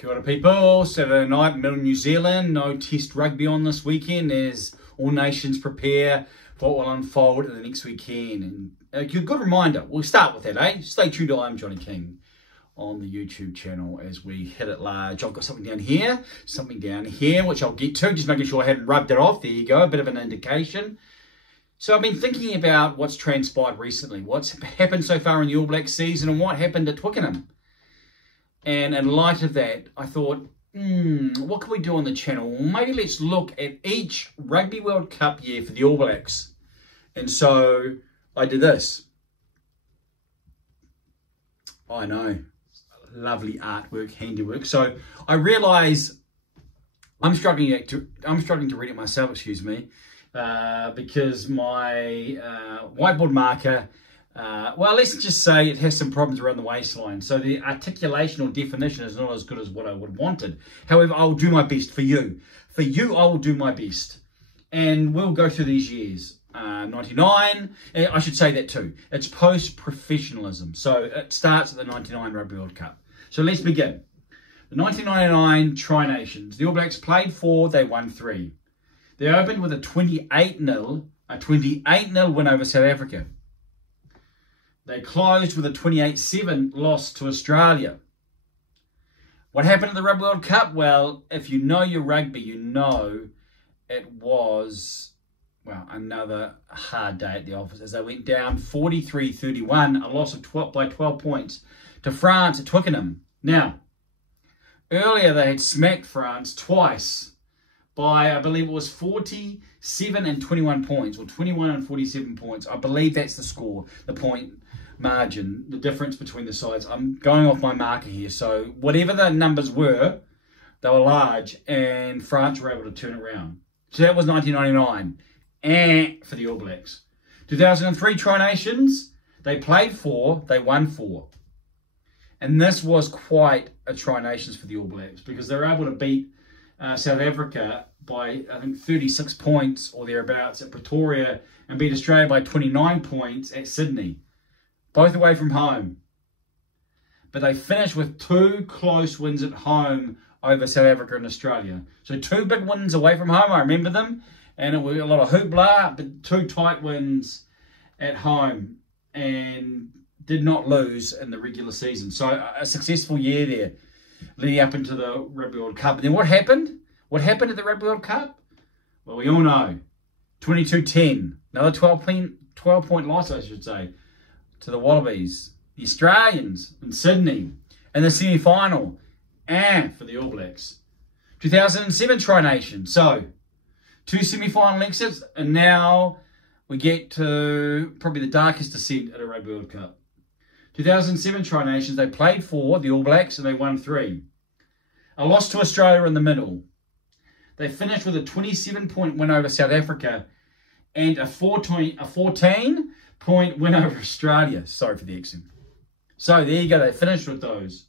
Kia ora people, Saturday night, middle New Zealand, no test rugby on this weekend as all nations prepare for what will unfold in the next weekend. And a good reminder, we'll start with that, eh? Stay tuned to I'm Johnny King on the YouTube channel as we hit it large. I've got something down here, which I'll get to, just making sure I hadn't rubbed it off. There you go, a bit of an indication. So I've been thinking about what's transpired recently, what's happened so far in the All Blacks season and what happened at Twickenham. And in light of that, I thought, what can we do on the channel? Well, maybe let's look at each Rugby World Cup year for the All Blacks. And so I did this. I know, lovely artwork, handiwork. So I realise I'm struggling to read it myself, excuse me, because my whiteboard marker, well, let's just say it has some problems around the waistline. So the articulation or definition is not as good as what I would have wanted. However, I'll do my best for you. For you, I will do my best. And we'll go through these years. 99, I should say that too. It's post-professionalism. So it starts at the 99 Rugby World Cup. So let's begin. The 1999 TriNations. The All Blacks played 4, they won 3. They opened with a 28-0 win over South Africa. They closed with a 28-7 loss to Australia. What happened at the Rugby World Cup? Well, if you know your rugby, you know it was, well, another hard day at the office as they went down 43-31, a loss of by 12 points to France at Twickenham. Now, earlier they had smacked France twice by, I believe it was 47 and 21 points, or 21 and 47 points. I believe that's the score, the point margin, the difference between the sides. I'm going off my marker here, so whatever the numbers were, they were large, and France were able to turn it around. So that was 1999, for the All Blacks. 2003 TriNations, they played 4, they won 4. And this was quite a TriNations for the All Blacks because they were able to beat South Africa by, I think, 36 points or thereabouts at Pretoria and beat Australia by 29 points at Sydney. Both away from home. But they finished with 2 close wins at home over South Africa and Australia. So 2 big wins away from home, I remember them. And it was a lot of hoopla, but 2 tight wins at home. And did not lose in the regular season. So a successful year there, leading up into the Rugby World Cup. And then what happened? What happened at the Rugby World Cup? Well, we all know. 22-10. Another 12-point loss, I should say, to the Wallabies, the Australians in Sydney, in the semi-final, and for the All Blacks. 2007 TriNations. So, 2 semi-final exits, and now we get to probably the darkest descent at a Rugby World Cup. 2007 TriNations, they played 4, the All Blacks, and they won 3. A loss to Australia in the middle. They finished with a 27-point win over South Africa and a 14-point win over Australia. Sorry for the accent. So there you go. They finished with those.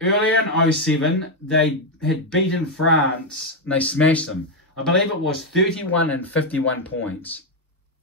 Earlier in 07, they had beaten France and they smashed them. I believe it was 31 and 51 points.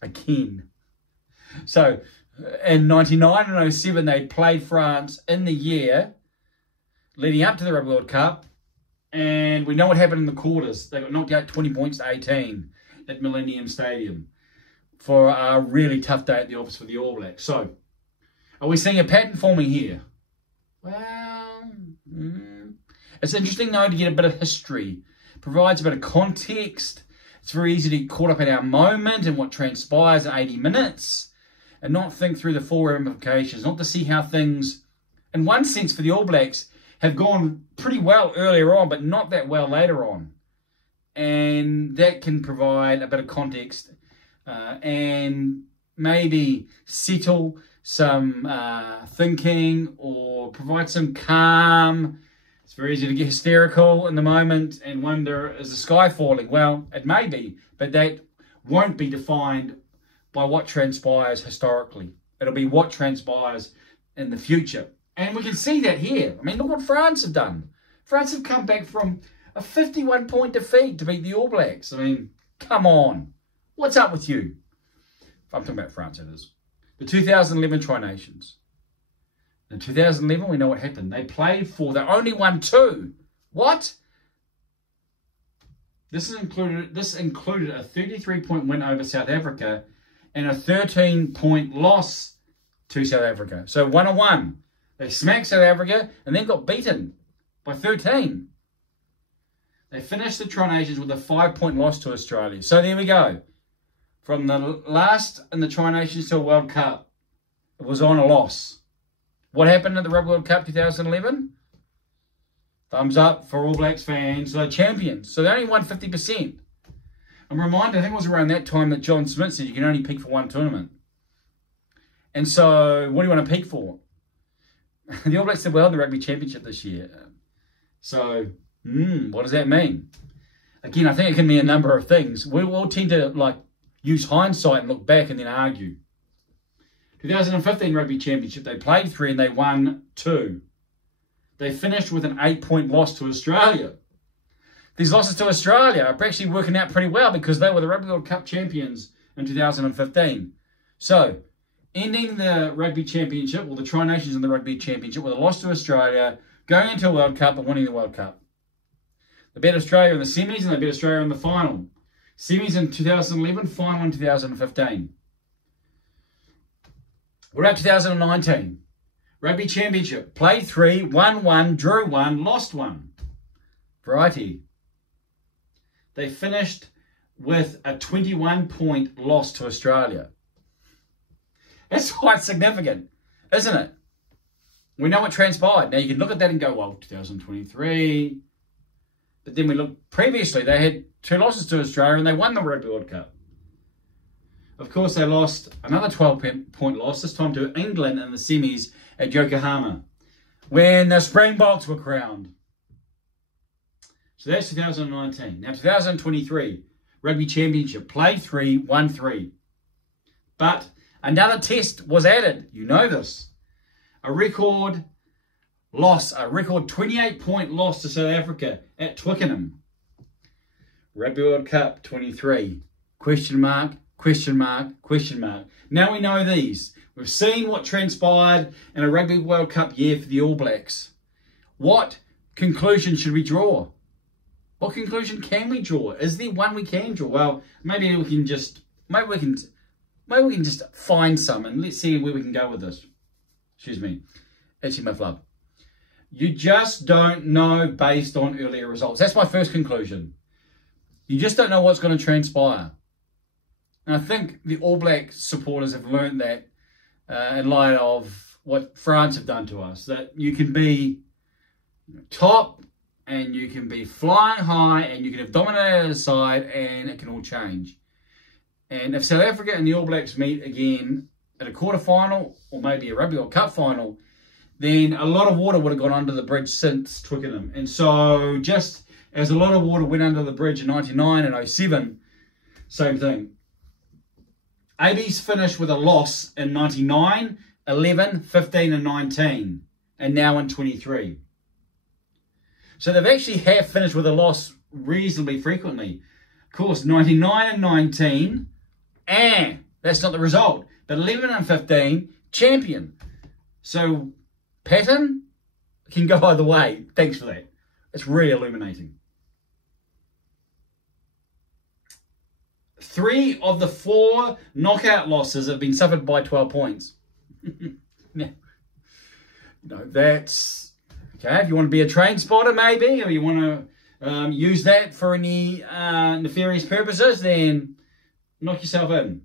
Again. So in 99 and 07, they played France in the year leading up to the Rugby World Cup. And we know what happened in the quarters. They got knocked out 20 points to 18 at Millennium Stadium for a really tough day at the office for the All Blacks. So, are we seeing a pattern forming here? Well, it's interesting though to get a bit of history. It provides a bit of context. It's very easy to get caught up in our moment and what transpires in 80 minutes and not think through the full ramifications, not to see how things, in one sense for the All Blacks, have gone pretty well earlier on, but not that well later on. And that can provide a bit of context and maybe settle some thinking or provide some calm. It's very easy to get hysterical in the moment and wonder, is the sky falling? Well, it may be, but that won't be defined by what transpires historically. It'll be what transpires in the future. And we can see that here. I mean, look what France have done. France have come back from a 51-point defeat to beat the All Blacks. I mean, come on. What's up with you? I'm talking about France, it is. The 2011 TriNations. In 2011, we know what happened. They played 4. They only won 2. What? This included a 33-point win over South Africa and a 13-point loss to South Africa. So 1-1. They smacked South Africa and then got beaten by 13. They finished the TriNations with a 5-point loss to Australia. So there we go. From the last in the TriNations to a World Cup, it was on a loss. What happened at the Rugby World Cup 2011? Thumbs up for All Blacks fans. They're champions. So they only won 50%. I'm reminded, I think it was around that time that John Smith said you can only peak for one tournament. And so, what do you want to peak for? The All Blacks did well in the Rugby Championship this year. So, what does that mean? Again, I think it can mean a number of things. We all tend to use hindsight and look back and then argue. 2015 Rugby Championship, they played 3 and they won 2. They finished with an 8-point loss to Australia. These losses to Australia are actually working out pretty well because they were the Rugby World Cup champions in 2015. So, ending the Rugby Championship, or the TriNations in the Rugby Championship, with a loss to Australia, going into a World Cup and winning the World Cup. They beat Australia in the semis and they beat Australia in the final. Semis in 2011, final in 2015. We're at 2019. Rugby Championship. Played 3, won 1, drew 1, lost 1. Variety. They finished with a 21-point loss to Australia. That's quite significant, isn't it? We know what transpired. Now you can look at that and go, well, 2023. But then we look previously, they had 2 losses to Australia and they won the Rugby World Cup. Of course, they lost another 12-point loss, this time to England in the semis at Yokohama, when the Springboks were crowned. So that's 2019. Now 2023, Rugby Championship, played 3, won 3. But another test was added. You know this. A record loss, a record 28-point loss to South Africa at Twickenham. Rugby World Cup 23. Question mark, question mark, question mark. Now we know these. We've seen what transpired in a Rugby World Cup year for the All Blacks. What conclusion should we draw? What conclusion can we draw? Is there one we can draw? Well, maybe we can just find some and let's see where we can go with this. Excuse me. Itchy my flub. You just don't know based on earlier results. That's my first conclusion. You just don't know what's going to transpire. And I think the All Black supporters have learned that in light of what France have done to us. That you can be top and you can be flying high and you can have dominated the side and it can all change. And if South Africa and the All Blacks meet again at a quarterfinal or maybe a Rugby World Cup final, then a lot of water would have gone under the bridge since Twickenham. And so just as a lot of water went under the bridge in 99 and 07, same thing. AB's finished with a loss in 99, 11, 15 and 19, and now in 23. So they've actually finished with a loss reasonably frequently. Of course, 99 and 19, that's not the result. But 11 and 15, champion. So pattern can go either way. Thanks for that. It's really illuminating. 3 of the 4 knockout losses have been suffered by 12 points. Now, that's okay. If you want to be a train spotter, maybe, or you want to use that for any nefarious purposes, then knock yourself in.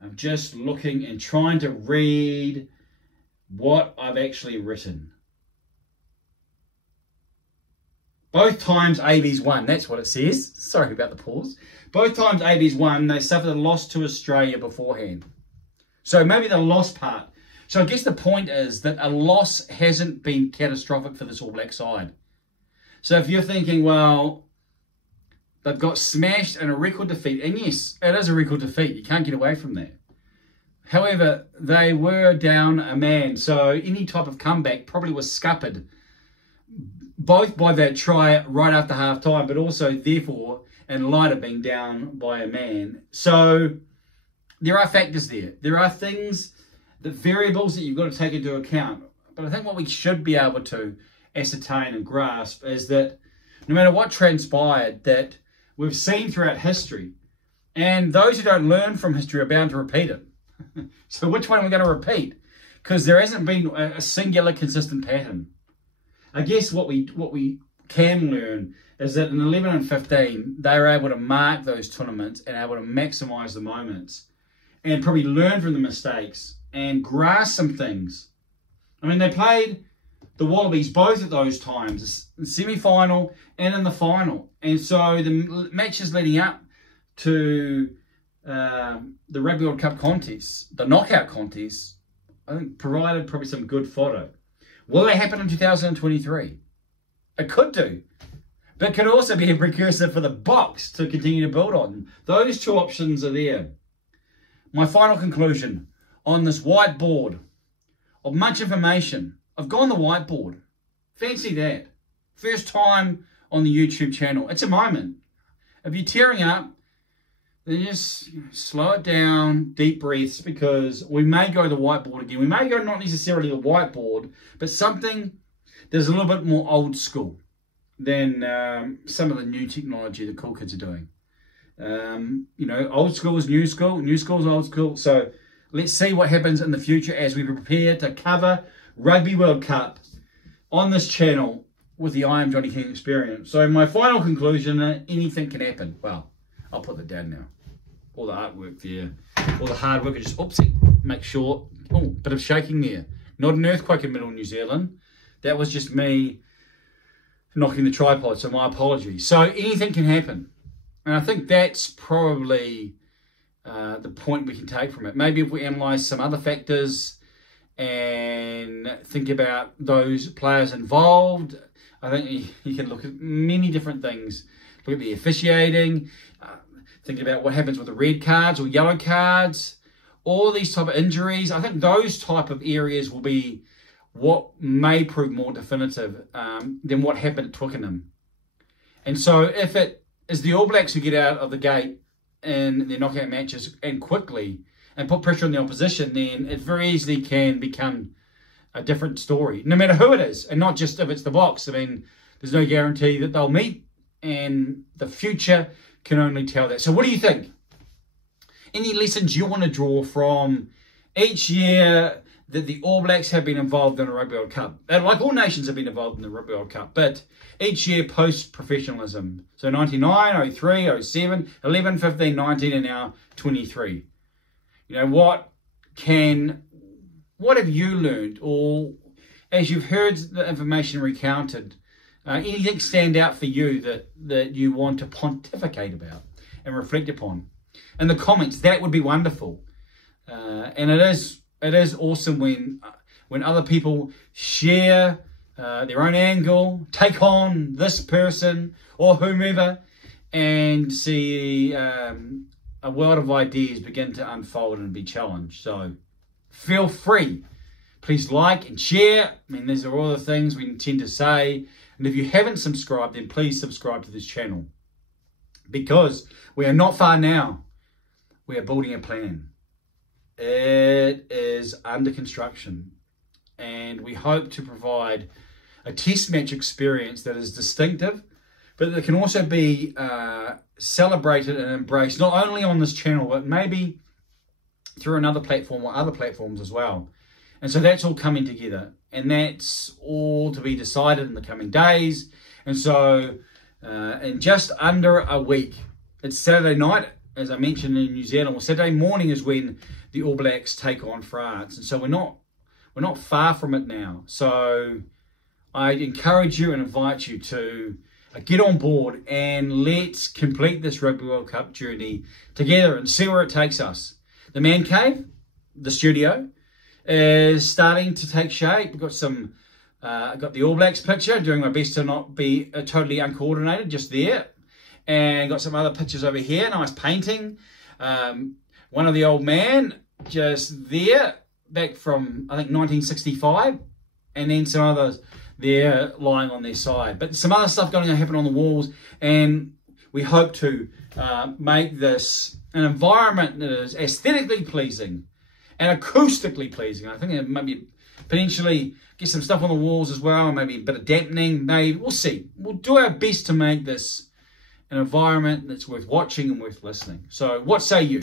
I'm just looking and trying to read what I've actually written. Both times AB's won, that's what it says. Sorry about the pause. Both times AB's won, they suffered a loss to Australia beforehand. So maybe the loss part. So I guess the point is that a loss hasn't been catastrophic for this All Black side. So if you're thinking, well, they've got smashed in a record defeat, and yes, it is a record defeat. You can't get away from that. However, they were down a man, so any type of comeback probably was scuppered, both by that try right after half-time, but also, therefore, in light of being down by a man. So, there are factors there. There are things, the variables that you've got to take into account. But I think what we should be able to ascertain and grasp is that no matter what transpired, that we've seen throughout history, and those who don't learn from history are bound to repeat it. So which one are we going to repeat? Because there hasn't been a singular consistent pattern. I guess what we can learn is that in 11 and 15, they were able to mark those tournaments and able to maximise the moments and probably learn from the mistakes and grasp some things. I mean, they played the Wallabies both at those times, the semi-final and in the final. And so the matches leading up to the Rugby World Cup contest, the knockout contest, I think provided probably some good fodder. Will they happen in 2023? It could do. But it could also be a precursor for the box to continue to build on. Those two options are there. My final conclusion on this whiteboard of much information. I've gone the whiteboard. Fancy that. First time on the YouTube channel. It's a moment. If you're tearing up, then just slow it down, deep breaths, because we may go to the whiteboard again. We may go not necessarily the whiteboard, but something that's a little bit more old school than some of the new technology the cool kids are doing. You know, old school is new school is old school. So let's see what happens in the future as we prepare to cover Rugby World Cup on this channel with the I Am Johnny King experience. So my final conclusion, anything can happen. Well, I'll put that down now. All the artwork there, all the hard work, just oopsie, make sure, oh, bit of shaking there. Not an earthquake in middle New Zealand. That was just me knocking the tripod, so my apologies. So anything can happen. And I think that's probably the point we can take from it. Maybe if we analyse some other factors and think about those players involved, I think you can look at many different things. Look at the officiating, think about what happens with the red cards or yellow cards, all these type of injuries. I think those type of areas will be what may prove more definitive than what happened at Twickenham. And so if it is the All Blacks who get out of the gate in their knockout matches and quickly and put pressure on the opposition, then it very easily can become a different story, no matter who it is, and not just if it's the Box. I mean, there's no guarantee that they'll meet, and the future can only tell that. So what do you think? Any lessons you want to draw from each year that the All Blacks have been involved in a Rugby World Cup? And like all nations have been involved in the Rugby World Cup, but each year post-professionalism. So 99, 03, 07, 11, 15, 19, and now 23. You know, what have you learned? Or as you've heard the information recounted, anything stand out for you that you want to pontificate about and reflect upon? In the comments, that would be wonderful. And it is awesome when other people share their own angle, take on this person or whomever, and see a world of ideas begin to unfold and be challenged. So feel free. Please like and share. I mean, these are all the things we intend to say. And if you haven't subscribed, then please subscribe to this channel, because we are not far now. We are building a plan. It is under construction, and we hope to provide a test match experience that is distinctive, but that can also be celebrated and embraced, not only on this channel, but maybe through another platform or other platforms as well. And so that's all coming together, and that's all to be decided in the coming days. And so in just under a week, it's Saturday night, as I mentioned, in New Zealand. Well, Saturday morning is when the All Blacks take on France, and so we're not far from it now. So I encourage you and invite you to get on board, and let's complete this Rugby World Cup journey together and see where it takes us. The man cave, the studio, is starting to take shape. We've got some, I got the All Blacks picture, doing my best to not be totally uncoordinated, just there. And got some other pictures over here, nice painting. One of the old man, just there, back from, I think, 1965. And then some others there lying on their side. But some other stuff going to happen on the walls. And We hope to make this an environment that is aesthetically pleasing and acoustically pleasing. I think it maybe potentially get some stuff on the walls as well, and maybe a bit of dampening. Maybe we'll see. We'll do our best to make this an environment that's worth watching and worth listening. So, what say you?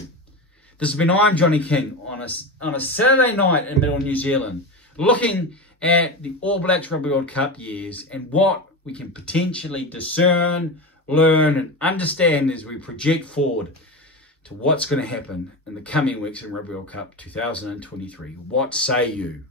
This has been I'm Johnny King on a Saturday night in Middle New Zealand, looking at the All Blacks Rugby World Cup years and what we can potentially discern, learn and understand as we project forward to what's going to happen in the coming weeks in Rugby World Cup 2023. What say you?